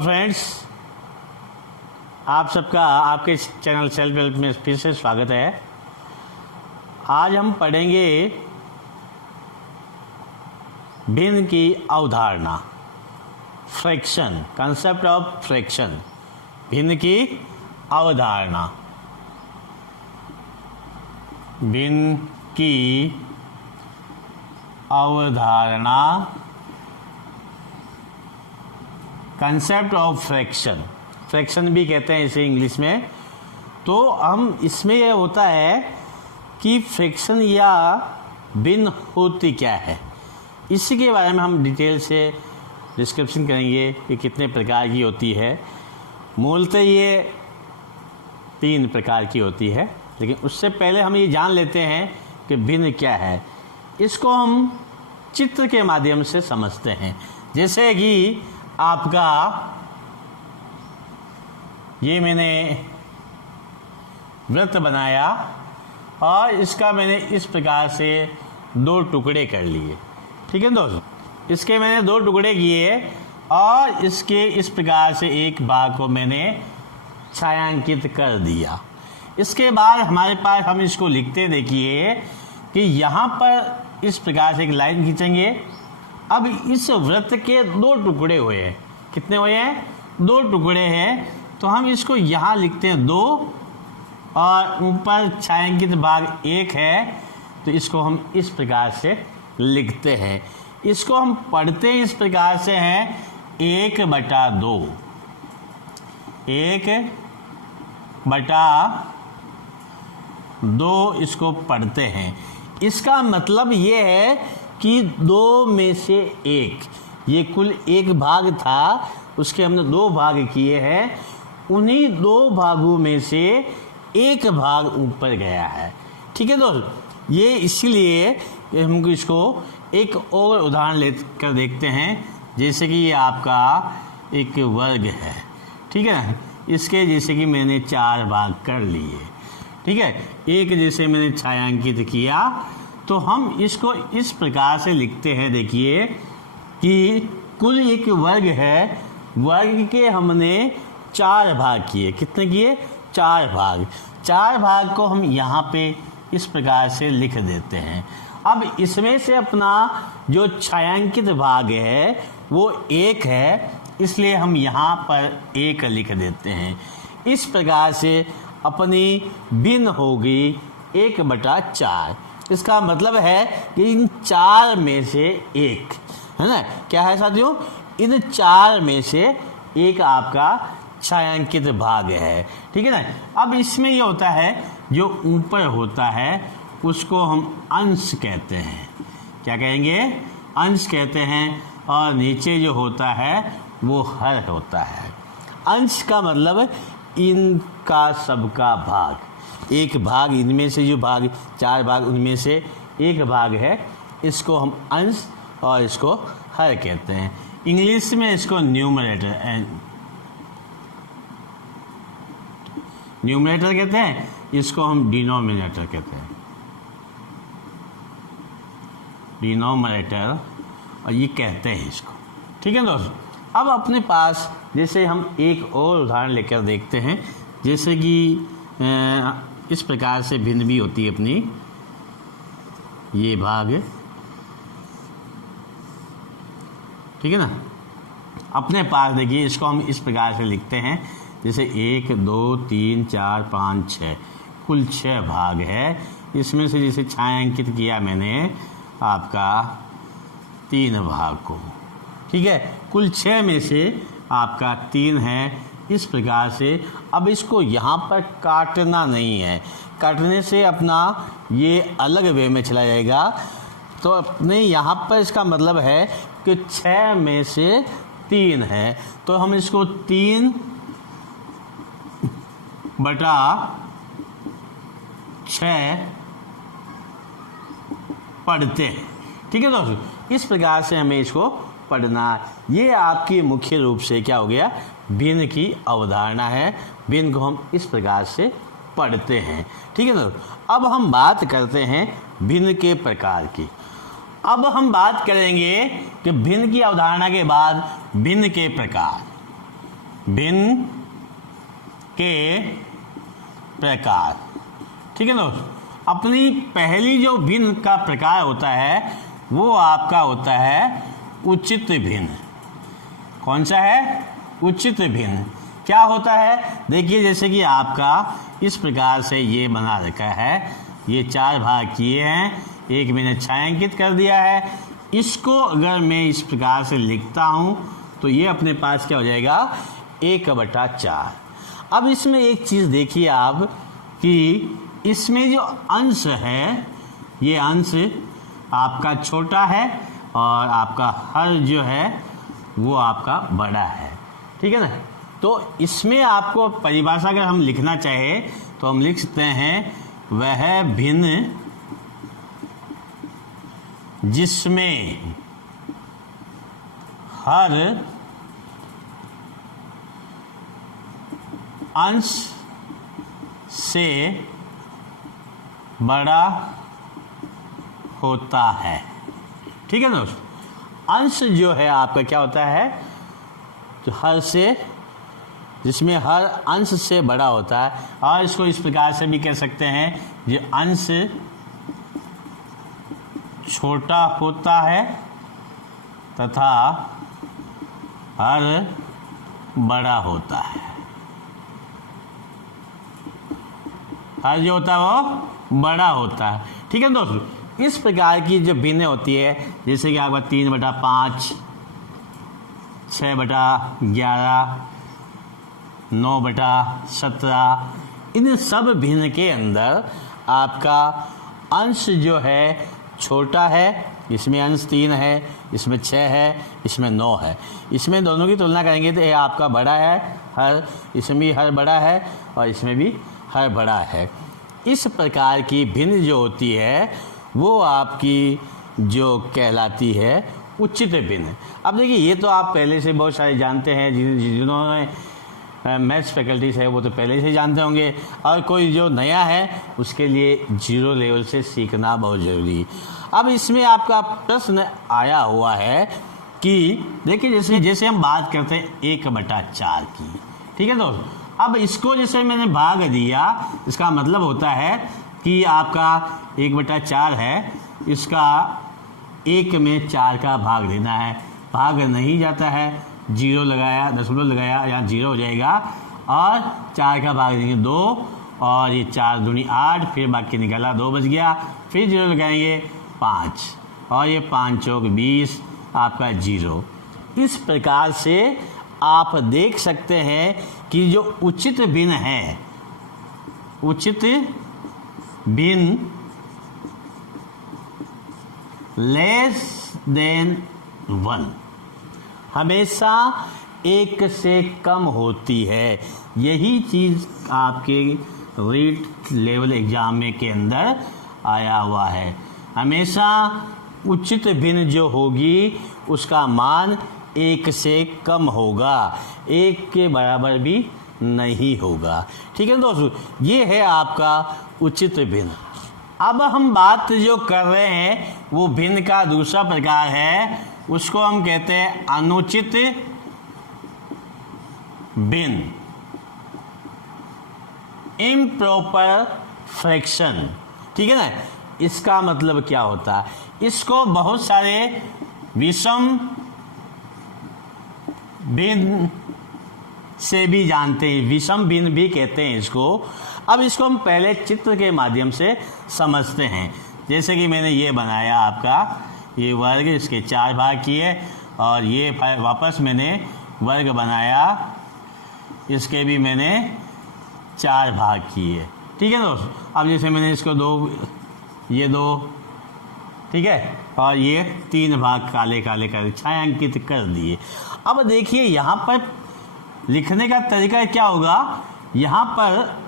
Friends, आप सबका आपके चैनल सेल्फ हेल्प में फिर से स्वागत है। आज हम पढ़ेंगे भिन्न की अवधारणा, फ्रैक्शन, कंसेप्ट ऑफ फ्रैक्शन, भिन्न की अवधारणा, भिन्न की अवधारणा, कंसेप्ट ऑफ फ्रैक्शन, फ्रैक्शन भी कहते हैं इसे इंग्लिश में। तो हम इसमें यह होता है कि फ्रैक्शन या भिन्न होती क्या है, इसी के बारे में हम डिटेल से डिस्क्रिप्शन करेंगे कि कितने प्रकार की होती है। मूलतः ये 3 प्रकार की होती है, लेकिन उससे पहले हम ये जान लेते हैं कि भिन्न क्या है। इसको हम चित्र के माध्यम से समझते हैं। जैसे कि आपका ये मैंने वृत्त बनाया और इसका मैंने इस प्रकार से 2 टुकड़े कर लिए। ठीक है दोस्तों, इसके मैंने 2 टुकड़े किए और इसके इस प्रकार से एक भाग को मैंने छायांकित कर दिया। इसके बाद हमारे पास हम इसको लिखते देखिए कि यहाँ पर इस प्रकार से एक लाइन खींचेंगे। अब इस वृत्त के 2 टुकड़े हुए हैं। कितने हुए हैं? 2 टुकड़े हैं। तो हम इसको यहाँ लिखते हैं 2 और ऊपर छायांकित भाग 1 है, तो इसको हम इस प्रकार से लिखते हैं। इसको हम पढ़ते इस प्रकार से हैं 1/2, 1/2 इसको पढ़ते हैं। इसका मतलब ये है कि 2 में से 1, ये कुल 1 भाग था, उसके हमने 2 भाग किए हैं। उन्हीं 2 भागों में से 1 भाग ऊपर गया है। ठीक है दोस्त, ये इसीलिए हम इसको एक और उदाहरण लेकर देखते हैं। जैसे कि ये आपका एक वर्ग है, ठीक है ना। इसके जैसे कि मैंने 4 भाग कर लिए, ठीक है। एक जैसे मैंने छायांकित किया, तो हम इसको इस प्रकार से लिखते हैं। देखिए कि कुल एक वर्ग है, वर्ग के हमने 4 भाग किए। कितने किए? 4 भाग। 4 भाग को हम यहाँ पे इस प्रकार से लिख देते हैं। अब इसमें से अपना जो छायांकित भाग है वो 1 है, इसलिए हम यहाँ पर 1 लिख देते हैं। इस प्रकार से अपनी भिन्न होगी 1/4। इसका मतलब है कि इन 4 में से 1 है ना, क्या है साथियों? इन 4 में से 1 आपका छायांकित भाग है। ठीक है ना। अब इसमें ये होता है, जो ऊपर होता है उसको हम अंश कहते हैं। क्या कहेंगे? अंश कहते हैं। और नीचे जो होता है वो हर होता है। अंश का मतलब इनका सबका भाग, 1 भाग, इनमें से जो भाग 4 भाग उनमें से 1 भाग है, इसको हम अंश और इसको हर कहते हैं। इंग्लिश में इसको न्यूमरेटर कहते हैं, इसको हम डिनोमिनेटर कहते हैं, डिनोमिनेटर, और ये कहते हैं इसको। ठीक है दोस्तों, अब अपने पास जैसे हम एक और उदाहरण लेकर देखते हैं। जैसे कि इस प्रकार से भिन्न भी होती है अपनी ये भाग, ठीक है ना। अपने पास देखिए, इसको हम इस प्रकार से लिखते हैं। जैसे 1 2 3 4 5 6, कुल 6 भाग है। इसमें से जैसे छायांकित किया मैंने आपका 3 भाग को, ठीक है। कुल 6 में से आपका 3 है। इस प्रकार से अब इसको यहाँ पर काटना नहीं है, काटने से अपना ये अलग वे में चला जाएगा। तो अपने यहाँ पर इसका मतलब है कि 6 में से 3 है, तो हम इसको 3/6 पढ़ते हैं। ठीक है दोस्तों, इस प्रकार से हमें इसको पढ़ना। ये आपकी मुख्य रूप से क्या हो गया? भिन्न की अवधारणा है। भिन्न को हम इस प्रकार से पढ़ते हैं। ठीक है दोस्तों, अब हम बात करते हैं भिन्न के प्रकार की। अब हम बात करेंगे कि भिन्न की अवधारणा के बाद भिन्न के प्रकार। भिन्न के प्रकार। ठीक है दोस्त, अपनी पहली जो भिन्न का प्रकार होता है वो आपका होता है उचित भिन्न। कौन सा है? उचित भिन्न। क्या होता है? देखिए, जैसे कि आपका इस प्रकार से ये बना रखा है, ये 4 भाग किए हैं, एक मैंने छायांकित कर दिया है। इसको अगर मैं इस प्रकार से लिखता हूँ तो ये अपने पास क्या हो जाएगा? 1/4। अब इसमें एक चीज़ देखिए आप कि इसमें जो अंश है, ये अंश आपका छोटा है और आपका हर जो है वो आपका बड़ा है। ठीक है ना? तो इसमें आपको परिभाषा अगर हम लिखना चाहे तो हम लिख सकते हैं वह भिन्न जिसमें हर अंश से बड़ा होता है। ठीक है दोस्त, अंश जो है आपका क्या होता है? तो हर से, जिसमें हर अंश से बड़ा होता है। और इसको इस प्रकार से भी कह सकते हैं, जो अंश छोटा होता है तथा हर बड़ा होता है। हर जो होता है वो बड़ा होता है। ठीक है दोस्तों, इस प्रकार की जो भिन्न होती है, जैसे कि आपका 3/5, 6/11, 9/17, इन सब भिन्न के अंदर आपका अंश जो है छोटा है। इसमें अंश 3 है, इसमें 6 है, इसमें 9 है। इसमें दोनों की तुलना करेंगे तो ये आपका बड़ा है हर, इसमें भी हर बड़ा है और इसमें भी हर बड़ा है। इस प्रकार की भिन्न जो होती है वो आपकी जो कहलाती है उचित भिन्न। अब देखिए, ये तो आप पहले से बहुत सारे जानते हैं, जिन्होंने मैथ्स फैकल्टीज है वो तो पहले से जानते होंगे, और कोई जो नया है उसके लिए 0 लेवल से सीखना बहुत ज़रूरी। अब इसमें आपका प्रश्न आया हुआ है कि देखिए, जैसे हम बात करते हैं 1/4 की। ठीक है दोस्त, अब इसको जैसे मैंने भाग दिया, इसका मतलब होता है कि आपका 1/4 है, इसका 1 में 4 का भाग देना है। भाग नहीं जाता है, 0 लगाया, दशमलव लगाया, यहाँ 0 हो जाएगा, और 4 का भाग देंगे 2, और ये 4 दूनी 8, फिर बाकी निकाला 2 बच गया, फिर 0 लगाएंगे 5, और ये 5 चौक 20, आपका 0। इस प्रकार से आप देख सकते हैं कि जो उचित भिन्न है, उचित भिन्न लेस देन 1 हमेशा 1 से कम होती है। यही चीज़ आपके रीट लेवल एग्जाम में के अंदर आया हुआ है। हमेशा उचित भिन्न जो होगी उसका मान 1 से कम होगा, 1 के बराबर भी नहीं होगा। ठीक है दोस्तों, ये है आपका उचित भिन्न। अब हम बात जो कर रहे हैं वो भिन्न का दूसरा प्रकार है, उसको हम कहते हैं अनुचित भिन्न, इम्प्रॉपर फ्रैक्शन। ठीक है ना? इसका मतलब क्या होता है? इसको बहुत सारे विषम भिन्न से भी जानते हैं, विषम भिन्न भी कहते हैं इसको। अब इसको हम पहले चित्र के माध्यम से समझते हैं। जैसे कि मैंने ये बनाया आपका ये वर्ग, इसके 4 भाग किए, और ये वापस मैंने वर्ग बनाया, इसके भी मैंने 4 भाग किए। ठीक है दोस्त, अब जैसे मैंने इसको 2, ये 2, ठीक है, और ये 3 भाग काले काले कर छायांकित कर दिए। अब देखिए, यहाँ पर लिखने का तरीका क्या होगा? यहाँ पर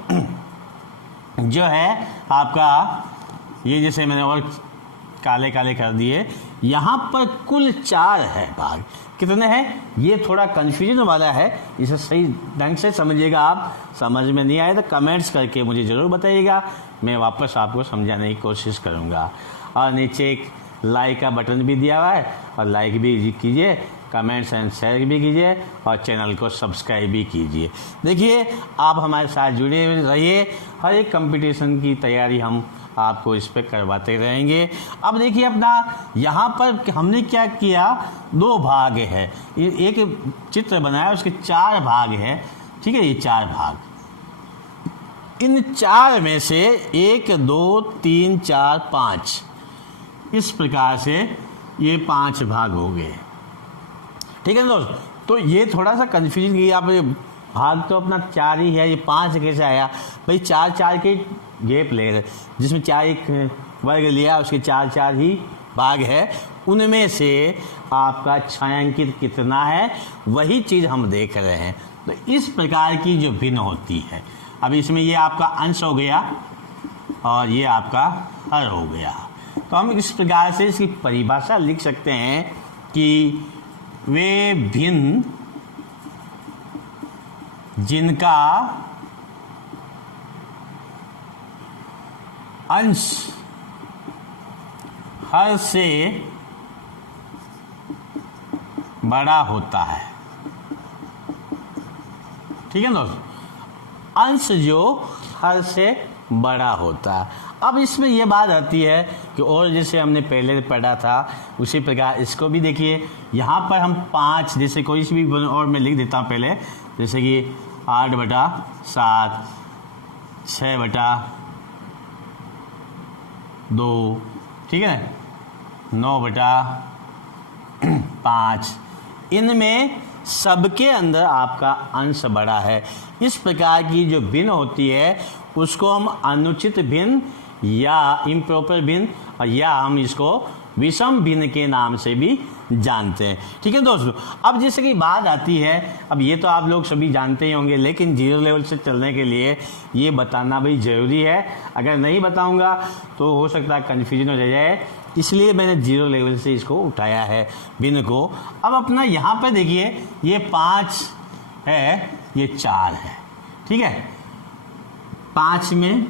जो है आपका ये, जैसे मैंने और काले काले कर दिए, यहाँ पर कुल 4 है भाग। कितने हैं? ये थोड़ा कन्फ्यूजन वाला है, इसे सही ढंग से समझिएगा। आप समझ में नहीं आए तो कमेंट्स करके मुझे ज़रूर बताइएगा, मैं वापस आपको समझाने की कोशिश करूँगा। और नीचे एक लाइक का बटन भी दिया हुआ है, और लाइक भी कीजिए कमेंट्स एंड शेयर भी कीजिए और चैनल को सब्सक्राइब भी कीजिए। देखिए, आप हमारे साथ जुड़े रहिए, हर एक कंपटीशन की तैयारी हम आपको इस पे करवाते रहेंगे। अब देखिए, अपना यहाँ पर हमने क्या किया, 2 भाग है, एक चित्र बनाया, उसके 4 भाग है, ठीक है, ये 4 भाग, इन 4 में से 1 2 3 4 5 इस प्रकार से ये 5 भाग हो गए, ठीक है दोस्त। तो ये थोड़ा सा कन्फ्यूजन की, आप भाग तो अपना 4 ही है, ये 5 कैसे आया भाई, 4 के गैप ले रहे, जिसमें 4 एक वर्ग लिया, उसके 4 ही भाग है, उनमें से आपका छायांकित कितना है वही चीज़ हम देख रहे हैं। तो इस प्रकार की जो भिन्न होती है, अब इसमें ये आपका अंश हो गया और ये आपका हर हो गया। तो हम इस प्रकार से इसकी परिभाषा लिख सकते हैं कि वे भिन्न जिनका अंश हर से बड़ा होता है, ठीक है दोस्त, अंश जो हर से बड़ा होता है। अब इसमें यह बात आती है कि और जैसे हमने पहले पढ़ा था उसी प्रकार इसको भी देखिए, यहाँ पर हम 5 जैसे कोई सी भी और मैं लिख देता हूँ पहले, जैसे कि 8/7, 6/2, ठीक है, 9/5, इनमें सबके अंदर आपका अंश बड़ा है। इस प्रकार की जो भिन्न होती है उसको हम अनुचित भिन्न या इम्प्रॉपर भिन्न, और या हम इसको विषम भिन्न के नाम से भी जानते हैं, ठीक है दोस्तों। अब जैसे कि बात आती है, अब ये तो आप लोग सभी जानते ही होंगे, लेकिन 0 लेवल से चलने के लिए ये बताना भी ज़रूरी है। अगर नहीं बताऊंगा तो हो सकता है कन्फ्यूजन हो जाए, इसलिए मैंने 0 लेवल से इसको उठाया है भिन्न को। अब अपना यहाँ पर देखिए, ये 5 है, ये 4 है, ठीक है, 5 में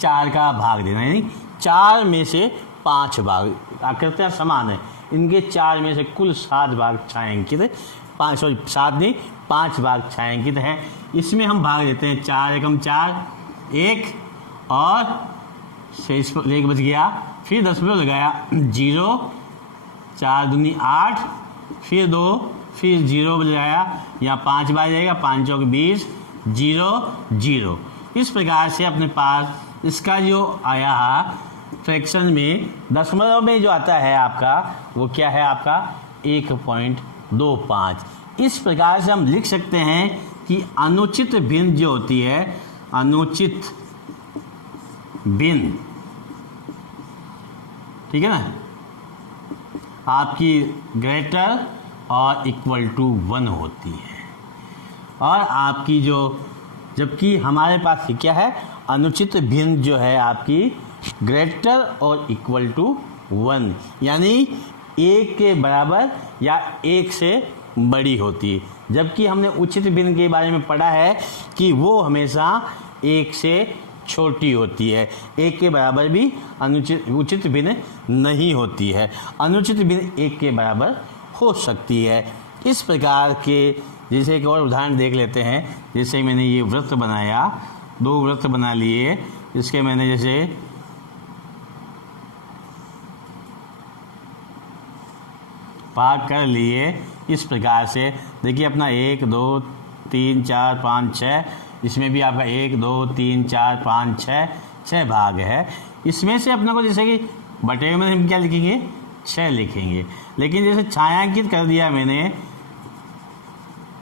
4 का भाग देना, यानी 4 में से 5 भाग, आकृतियाँ समान है, इनके 4 में से कुल 7 भाग छायांकित, 7 नहीं 5 भाग छायांकित है। इसमें हम भाग देते हैं, 4 एकम 4, 1 और 1 बच गया, फिर 10 लगाया, 0, 4 दूनी 8, फिर 2, फिर 0 लगाया, यहाँ 5 बार जाएगा, 5 चौक 20, 0 0। इस प्रकार से अपने पास इसका जो आया फ्रैक्शन में, दशमलव में जो आता है आपका, वो क्या है आपका 1.25। इस प्रकार से हम लिख सकते हैं कि अनुचित भिन्न जो होती है, अनुचित भिन्न, ठीक है ना, आपकी ग्रेटर और इक्वल टू 1 होती है, और आपकी जो, जबकि हमारे पास क्या है, अनुचित भिन्न जो है आपकी ग्रेटर और इक्वल टू 1, यानी 1 के बराबर या 1 से बड़ी होती है। जबकि हमने उचित भिन्न के बारे में पढ़ा है कि वो हमेशा 1 से छोटी होती है, 1 के बराबर भी उचित भिन्न नहीं होती है, अनुचित भिन्न 1 के बराबर हो सकती है। इस प्रकार के जैसे एक और उदाहरण देख लेते हैं। जैसे मैंने ये वृत्त बनाया, 2 वृत्त बना लिए, इसके मैंने जैसे भाग कर लिए, इस प्रकार से देखिए अपना 1 2 3 4 5 6, इसमें भी आपका 1 2 3 4 5 6 भाग है। इसमें से अपने को जैसे कि बटे में हम क्या लिखेंगे, 6 लिखेंगे, लेकिन जैसे छायांकित कर दिया मैंने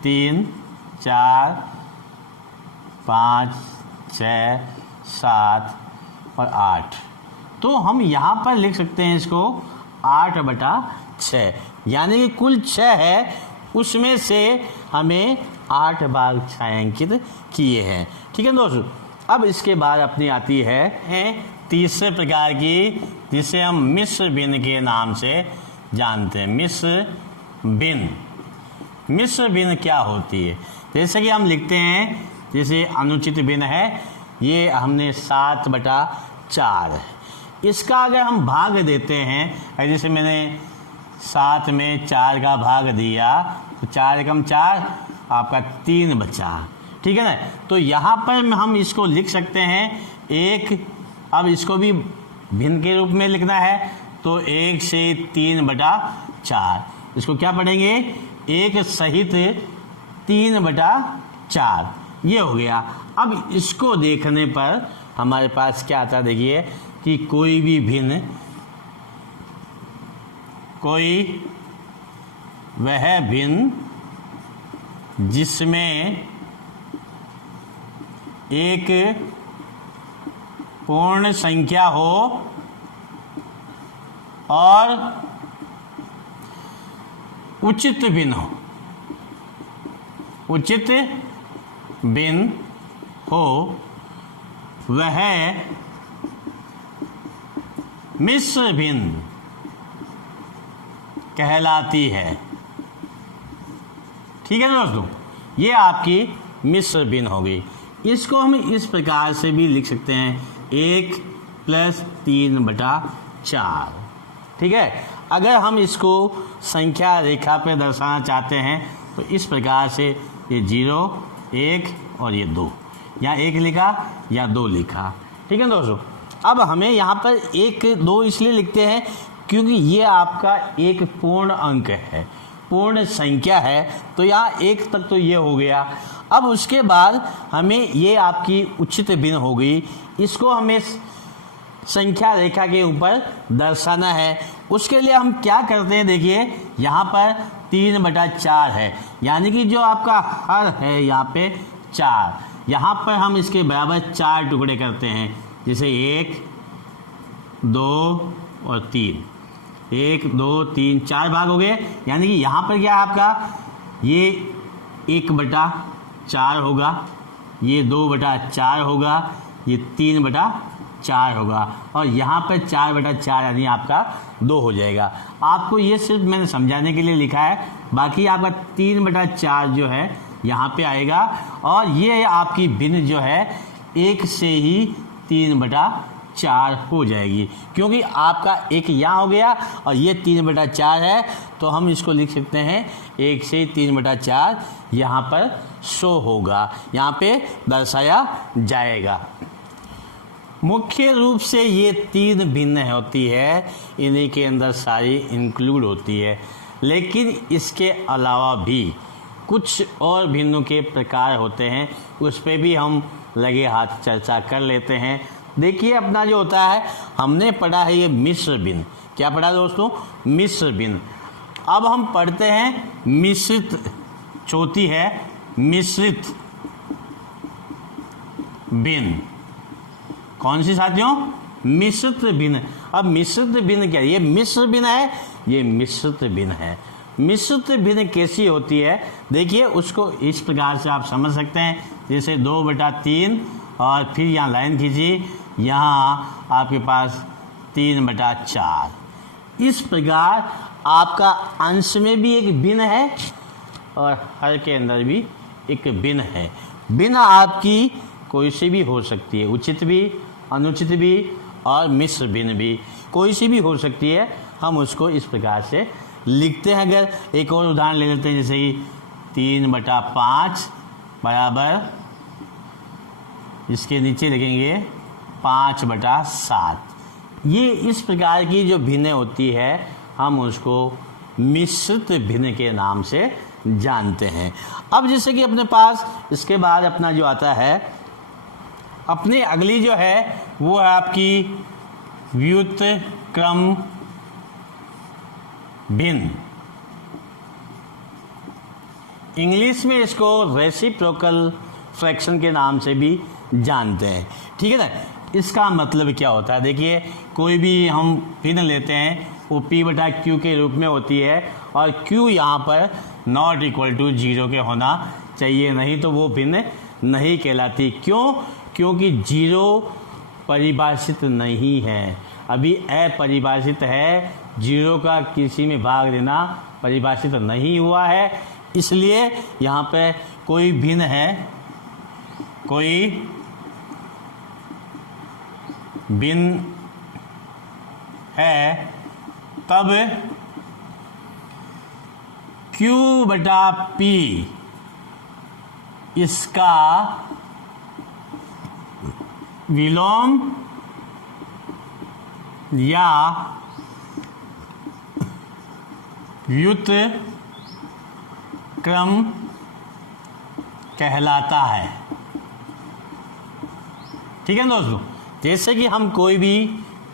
3 4 5 6 7 और 8, तो हम यहाँ पर लिख सकते हैं इसको 8/6, यानी कि कुल 6 है, उसमें से हमें 8 भाग छायांकित किए हैं। ठीक है दोस्तों, अब इसके बाद अपनी आती है तीसरे प्रकार की, जिसे हम मिश्र भिन्न के नाम से जानते हैं। मिश्र भिन्न, मिश्र भिन्न क्या होती है? जैसे कि हम लिखते हैं, जैसे अनुचित भिन्न है, ये हमने 7/4 है। इसका अगर हम भाग देते हैं, जैसे मैंने 7 में 4 का भाग दिया तो 4 एकम 4 आपका 3 बचा, ठीक है ना। तो यहाँ पर हम इसको लिख सकते हैं एक, अब इसको भी भिन्न के रूप में लिखना है तो 1 से 3/4, इसको क्या पढ़ेंगे 1 सहित 3/4, ये हो गया। अब इसको देखने पर हमारे पास क्या आता है, देखिए कि कोई भी भिन्न, कोई वह भिन्न जिसमें एक पूर्ण संख्या हो और उचित भिन्न हो, उचित भिन्न हो, वह मिश्र भिन्न कहलाती है, ठीक है दोस्तों। ये आपकी मिश्र भिन्न हो गई। इसको हम इस प्रकार से भी लिख सकते हैं 1 + 3/4, ठीक है। अगर हम इसको संख्या रेखा पे दर्शाना चाहते हैं तो इस प्रकार से ये 0, 1 और ये 2, या 1 लिखा या 2 लिखा, ठीक है दोस्तों। अब हमें यहाँ पर 1, 2 इसलिए लिखते हैं क्योंकि ये आपका एक पूर्ण अंक है, पूर्ण संख्या है, तो यहाँ 1 तक तो ये हो गया। अब उसके बाद हमें ये आपकी उचित भिन्न हो गई, इसको हमें संख्या रेखा के ऊपर दर्शाना है। उसके लिए हम क्या करते हैं, देखिए यहाँ पर 3/4 है, यानी कि जो आपका हर है यहाँ पे 4, यहाँ पर हम इसके बराबर 4 टुकड़े करते हैं, जैसे 1, 2 और 3, 1, 2, 3, 4 भाग हो गए। यानी कि यहाँ पर क्या है आपका, ये 1/4 होगा, ये 2/4 होगा, ये 3/4 होगा, और यहाँ पर 4/4 यानी आपका 2 हो जाएगा। आपको ये सिर्फ मैंने समझाने के लिए लिखा है, बाकी आपका 3/4 जो है यहाँ पे आएगा, और ये आपकी भिन्न जो है 1 से ही 3/4 हो जाएगी, क्योंकि आपका 1 यहाँ हो गया और ये 3/4 है, तो हम इसको लिख सकते हैं 1 से 3/4 यहाँ पर शो होगा, यहाँ पे दर्शाया जाएगा। मुख्य रूप से ये 3 भिन्न होती है, इन्हीं के अंदर सारी इंक्लूड होती है, लेकिन इसके अलावा भी कुछ और भिन्नों के प्रकार होते हैं, उस पर भी हम लगे हाथ चर्चा कर लेते हैं। देखिए अपना जो होता है, हमने पढ़ा है ये मिश्र भिन्न, क्या पढ़ा दोस्तों, मिश्र भिन्न। अब हम पढ़ते हैं मिश्रित, चौथी है मिश्रित भिन्न। कौन सी साथियों, मिश्रित भिन्न। अब मिश्रित भिन्न क्या है, ये मिश्र भिन्न है, ये मिश्रित भिन्न है। मिश्रित भिन्न कैसी होती है, देखिए उसको इस प्रकार से आप समझ सकते हैं, जैसे 2/3 और फिर यहाँ लाइन खींची, यहाँ आपके पास 3/4। इस प्रकार आपका अंश में भी एक भिन्न है और हर के अंदर भी एक भिन्न है। भिन्न आपकी कोई सी भी हो सकती है, उचित भी, अनुचित भी और मिश्र भिन्न भी, कोई सी भी हो सकती है। हम उसको इस प्रकार से लिखते हैं। अगर एक और उदाहरण ले लेते हैं, जैसे कि 3/5 बराबर, इसके नीचे लिखेंगे 5/7। ये इस प्रकार की जो भिन्न होती है, हम उसको मिश्रित भिन्न के नाम से जानते हैं। अब जैसे कि अपने पास इसके बाद अपना जो आता है, अपनी अगली जो है वो है आपकी व्युत्क्रम भिन्न। इंग्लिश में इसको रेसिप्रोकल फ्रैक्शन के नाम से भी जानते हैं, ठीक है ना। इसका मतलब क्या होता है, देखिए कोई भी हम भिन्न लेते हैं, वो P/Q के रूप में होती है, और Q यहाँ पर ≠ 0 के होना चाहिए, नहीं तो वो भिन्न नहीं कहलाती। क्यों, क्योंकि 0 परिभाषित नहीं है, अभी अपरिभाषित है, 0 का किसी में भाग देना परिभाषित नहीं हुआ है, इसलिए यहाँ पे कोई भिन्न है, कोई भिन्न है, तब Q बटा P इसका विलोम या व्युत्क्रम कहलाता है। ठीक है दोस्तों, जैसे कि हम कोई भी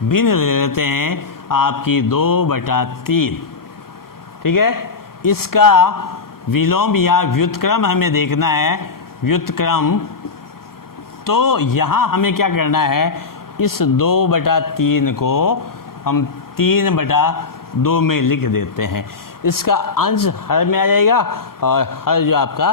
भिन्न ले लेते हैं आपकी 2/3, ठीक है, इसका विलोम या व्युत्क्रम हमें देखना है, व्युत्क्रम। तो यहाँ हमें क्या करना है, इस 2/3 को हम 3/2 में लिख देते हैं। इसका अंश हर में आ जाएगा और हर जो आपका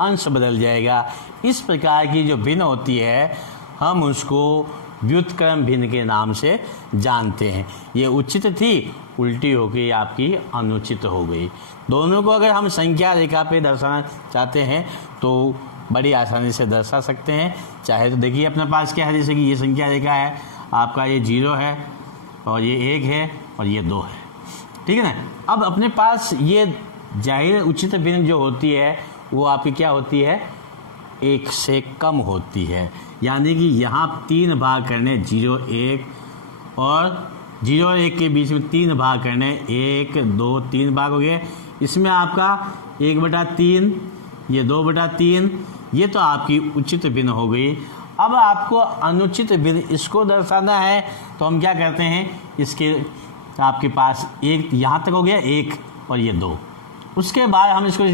अंश बदल जाएगा। इस प्रकार की जो भिन्न होती है हम उसको व्युत्क्रम भिन्न के नाम से जानते हैं। ये उचित थी, उल्टी हो गई आपकी अनुचित हो गई। दोनों को अगर हम संख्या रेखा पे दर्शाना चाहते हैं तो बड़ी आसानी से दर्शा सकते हैं। चाहे तो देखिए अपने पास क्या है, जैसे कि ये संख्या रेखा है, आपका ये 0 है और ये 1 है और ये 2 है, ठीक है ना। अब अपने पास ये जाहिर उचित भिन्न जो होती है वो आपकी क्या होती है, 1 से कम होती है। यानी कि यहाँ 3 भाग करने 0, 1 और 0 और 1 के बीच में 3 भाग करने 1, 2, 3 भाग हो गए। इसमें आपका 1/3, ये 2/3, ये तो आपकी उचित भिन्न हो गई। अब आपको अनुचित भिन्न इसको दर्शाना है तो हम क्या करते हैं, इसके आपके पास 1 यहाँ तक हो गया, 1 और ये 2। उसके बाद हम इसको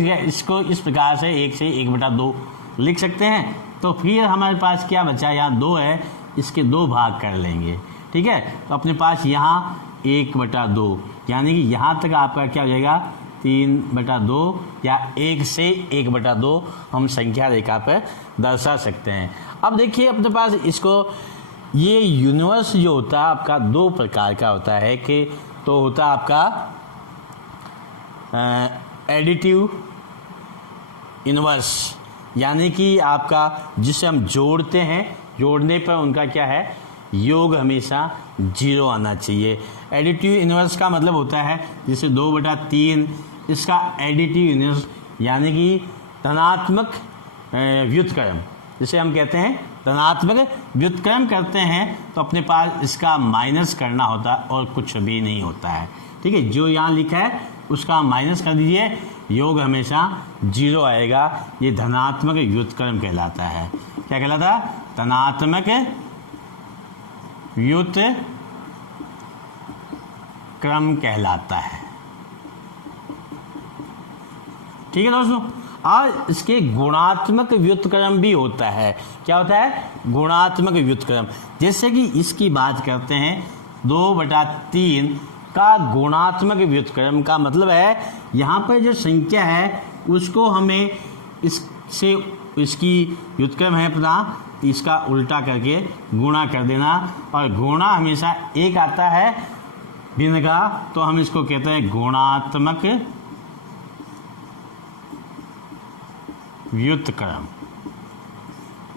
इस प्रकार से 1 से 1/2 लिख सकते हैं। तो फिर हमारे पास क्या बचा, यहाँ 2 है, इसके 2 भाग कर लेंगे, ठीक है। तो अपने पास यहाँ 1/2, यानी कि यहाँ तक आपका क्या हो जाएगा, 3/2 या 1 से 1/2 हम संख्या रेखा पर दर्शा सकते हैं। अब देखिए अपने पास इसको, ये यूनिवर्स जो होता है आपका 2 प्रकार का होता है कि तो होता है आपका एडिटिव इनवर्स, यानी कि आपका जिसे हम जोड़ते हैं, जोड़ने पर उनका क्या है, योग हमेशा 0 आना चाहिए। एडिटिव इनवर्स का मतलब होता है जैसे 2/3, इसका एडिटिव इनवर्स यानी कि धनात्मक व्युत्क्रम, जिसे हम कहते हैं धनात्मक व्युत्क्रम करते हैं तो अपने पास इसका माइनस करना होता है और कुछ भी नहीं होता है, ठीक है। जो यहाँ लिखा है उसका माइनस कर दीजिए, योग हमेशा 0 आएगा। ये धनात्मक व्युत्क्रम कहलाता है। क्या कहलाता है, धनात्मक व्युत्क्रम कहलाता है, ठीक है दोस्तों। और इसके गुणात्मक व्युत्क्रम भी होता है। क्या होता है, गुणात्मक व्युत्क्रम। जैसे कि इसकी बात करते हैं 2/3 का गुणात्मक व्युत्क्रम का मतलब है यहाँ पर जो संख्या है उसको हमें इससे, इसकी व्युत्क्रम है पता, इसका उल्टा करके गुणा कर देना, और गुणा हमेशा 1 आता है भिन्न का, तो हम इसको कहते हैं गुणात्मक व्युत्क्रम,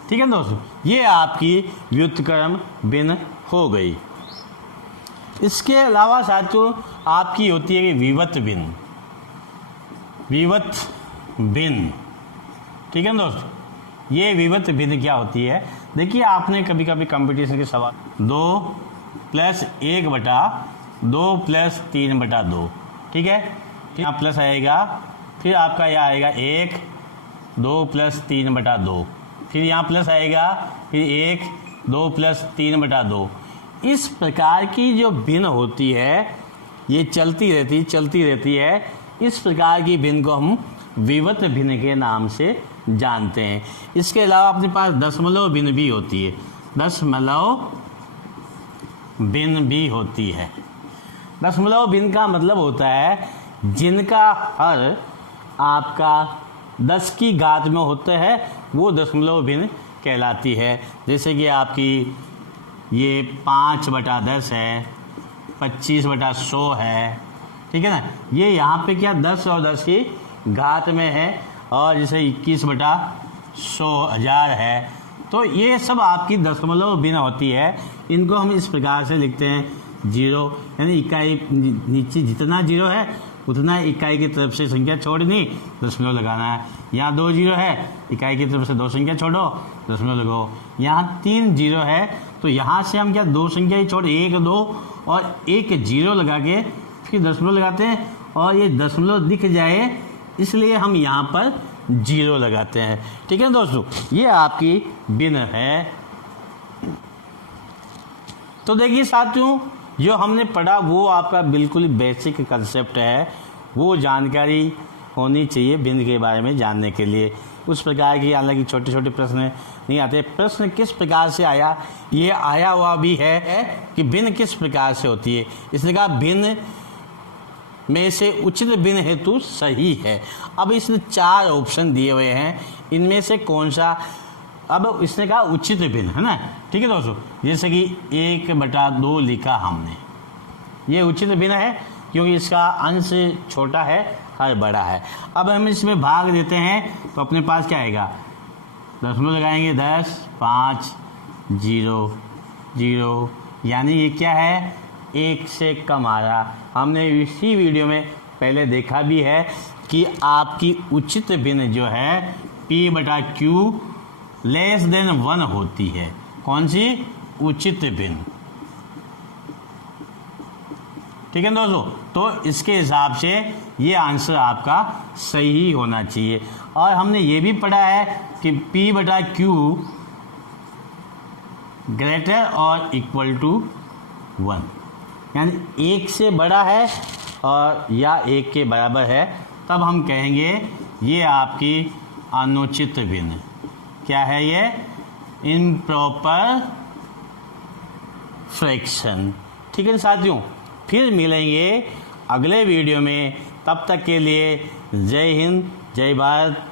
ठीक है दोस्तों। ये आपकी व्युत्क्रम भिन्न हो गई। इसके अलावा साथियों आपकी होती है कि विवत भिन्न, विवत भिन्न, ठीक है दोस्तों। ये विवत भिन्न क्या होती है, देखिए आपने कभी कभी कंपटीशन के सवाल 2 + 1/2 + 3/2, ठीक है, यहाँ प्लस आएगा, फिर आपका यह आएगा 1, 2 + 3/2, फिर यहाँ प्लस आएगा, फिर 1, 2 + 3/2। इस प्रकार की जो भिन्न होती है ये चलती रहती है। इस प्रकार की भिन्न को हम विवत भिन्न के नाम से जानते हैं। इसके अलावा अपने पास दशमलव भिन्न भी होती है, दशमलव भिन्न भी होती है। दशमलव भिन्न का मतलब होता है जिनका हर आपका 10 की घात में होता है वो दशमलव भिन्न कहलाती है। जैसे कि आपकी ये 5/10 है, 25/100 है, ठीक है ना। ये यहाँ पे क्या 10 और 10 की घात में है, और जैसे 21/100,000 है। तो ये सब आपकी दशमलव भिन्न होती है। इनको हम इस प्रकार से लिखते हैं 0, यानी इकाई नीचे जितना 0 है उतना इकाई की तरफ से संख्या छोड़नी, दशमलव लगाना है। यहाँ 2 जीरो है, इकाई की तरफ से 2 संख्या छोड़ो, दशमलव लगाओ। यहाँ 3 जीरो है, तो यहाँ से हम क्या 2 संख्या ही छोड़ 1 2 और 1 जीरो लगा के फिर दशमलव लगाते हैं, और ये दशमलव दिख जाए इसलिए हम यहाँ पर जीरो लगाते हैं। ठीक है दोस्तों, ये आपकी भिन्न है। तो देखिए साथियों, जो हमने पढ़ा वो आपका बिल्कुल बेसिक कंसेप्ट है, वो जानकारी होनी चाहिए भिन्न के बारे में जानने के लिए। उस प्रकार की हालांकि छोटे छोटे प्रश्न नहीं आते। प्रश्न किस प्रकार से आया, ये आया हुआ भी है कि भिन्न किस प्रकार से होती है। इसने कहा भिन्न में से उचित भिन्न हेतु सही है। अब इसने 4 ऑप्शन दिए हुए हैं, इनमें से कौन सा, अब इसने कहा उचित भिन्न, है ना। ठीक है दोस्तों, जैसे कि 1/2 लिखा हमने, ये उचित भिन्न है क्योंकि इसका अंश छोटा है, हर बड़ा है। अब हम इसमें भाग देते हैं तो अपने पास क्या आएगा, दशमलव लगाएंगे 10 5 0 0, यानी ये क्या है, 1 से कम आ रहा। हमने इसी वीडियो में पहले देखा भी है कि आपकी उचित भिन्न जो है P/Q लेस देन 1 होती है। कौन सी, उचित भिन्न। ठीक है दोस्तों, तो इसके हिसाब से ये आंसर आपका सही होना चाहिए। और हमने ये भी पढ़ा है कि P/Q ग्रेटर और इक्वल टू 1, यानी 1 से बड़ा है और या 1 के बराबर है, तब हम कहेंगे ये आपकी अनुचित भिन्न। क्या है ये, इम्प्रॉपर फ्रैक्शन। ठीक है साथियों, फिर मिलेंगे अगले वीडियो में। तब तक के लिए जय हिंद, जय भारत,